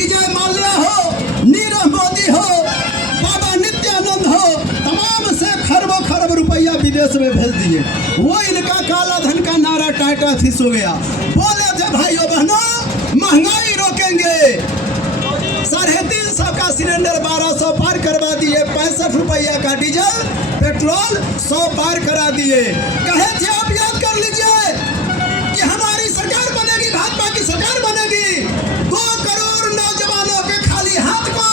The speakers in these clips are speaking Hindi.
विजय माल्या हो, नीरव मोदी हो, बाबा नित्यानंद हो, तमाम से खरबों खरब रुपया विदेश में भेज दिए। वो इनका काला धन का नारा टाटा फिस हो गया। बोले थे भाइयों बहनों महंगाई रोकेंगे, 350 का सिलेंडर 1200 पार करवा दिए, 65 रुपया का डीजल पेट्रोल 100 पार करा दिए। कहे थे आप याद कर लीजिए कि हमारी सरकार बनेगी, भाजपा की सरकार बनेगी, 2 करोड़ नौजवानों के खाली हाथ को,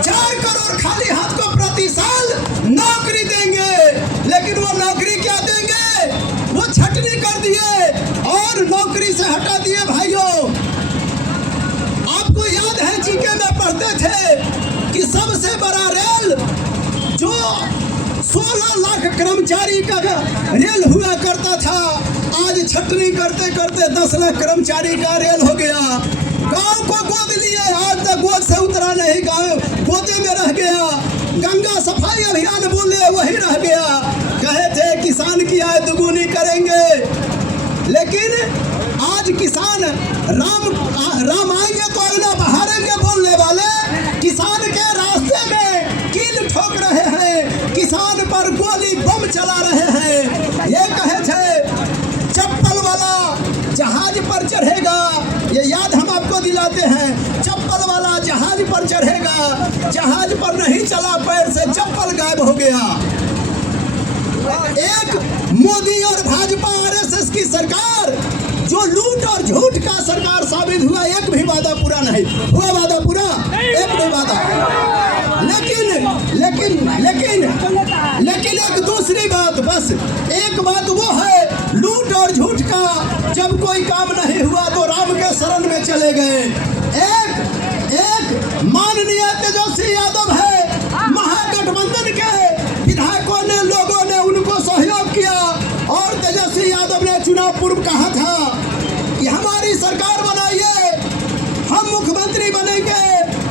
4 करोड़ खाली हाथ को प्रति साल नौकरी देंगे। लेकिन वो नौकरी क्या देंगे, वो छटनी कर दिए और नौकरी से हटा दिए। भाइयों आपको याद है जीके में पढ़ते थे कि सबसे बड़ा रेल जो 16 लाख कर्मचारी का रेल हुआ करता था, आज छटनी करते करते 10 लाख कर्मचारी का रेल हो गया। गांव को गोद लिए, आज तक गोद से उतरा नहीं, गांव गोदे में रह गया। गंगा सफाई अभियान बोले वही रह गया। कहे थे किसान की आय दुगुनी करेंगे, लेकिन आज किसान राम आएंगे तो अगला बहारेंगे बोलने वाले किसान के रास्ते में कील ठोक रहे हैं, किसान पर गोली बम चला रहे हैं। ये कहे थे चप्पल वाला जहाज पर चढ़ेगा, ये याद हम आपको दिलाते हैं, चप्पल वाला जहाज पर चढ़ेगा, जहाज पर नहीं चला, पैर से चप्पल गायब हो गया। एक मोदी और भाजपा आरएसएस की सरकार जो लूट और झूठ का सरकार साबित हुआ, एक भी वादा पूरा नहीं हुआ। वादा पूरा एक भी वादा। लेकिन एक दूसरी बात, बस एक बात वो है लूट और झूठ का, जब कोई काम नहीं हुआ तो राम के शरण में चले गए। एक माननीय तेजस्वी यादव है, महागठबंधन के विधायकों ने, लोगों ने उनको सहयोग किया और तेजस्वी यादव ने चुनाव पूर्व कहा था कि हमारी सरकार बनाइए, हम मुख्यमंत्री बनेंगे,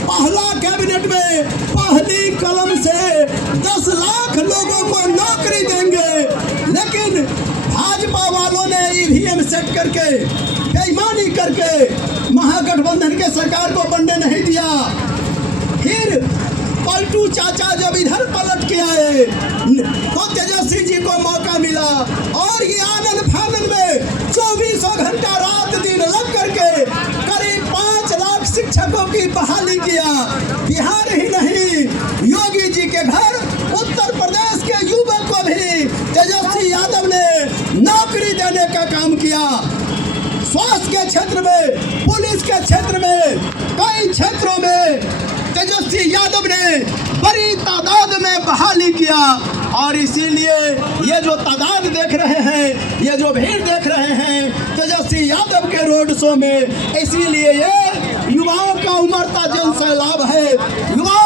पहला कैबिनेट में पहली कलम से 10 लाख लोगों को नौकरी देंगे। लेकिन भाजपा वालों ने ईवीएम सेट करके, बेईमानी करके महागठबंधन के सरकार को बनने नहीं दिया। फिर पलटू चाचा जब इधर पलट के आए तो तेजस्वी जी को मौका मिला और ये आनंद फानन में 24 घंटा रात दिन लग करके करीब 5 लाख शिक्षकों की बहाली किया। बिहार ही नहीं, योगी जी के घर उत्तर प्रदेश के युवक को भी तेजस्वी यादव ने नौकरी देने का काम किया। स्वास्थ्य के क्षेत्र में, पुलिस के क्षेत्र में, कई क्षेत्रों में तेजस्वी यादव ने बड़ी तादाद में बहाली किया। और इसीलिए ये जो तादाद देख रहे हैं, ये जो भीड़ देख रहे हैं तेजस्वी यादव के रोड शो में, इसीलिए ये युवाओं का उमड़ता जन सैलाब है। युवा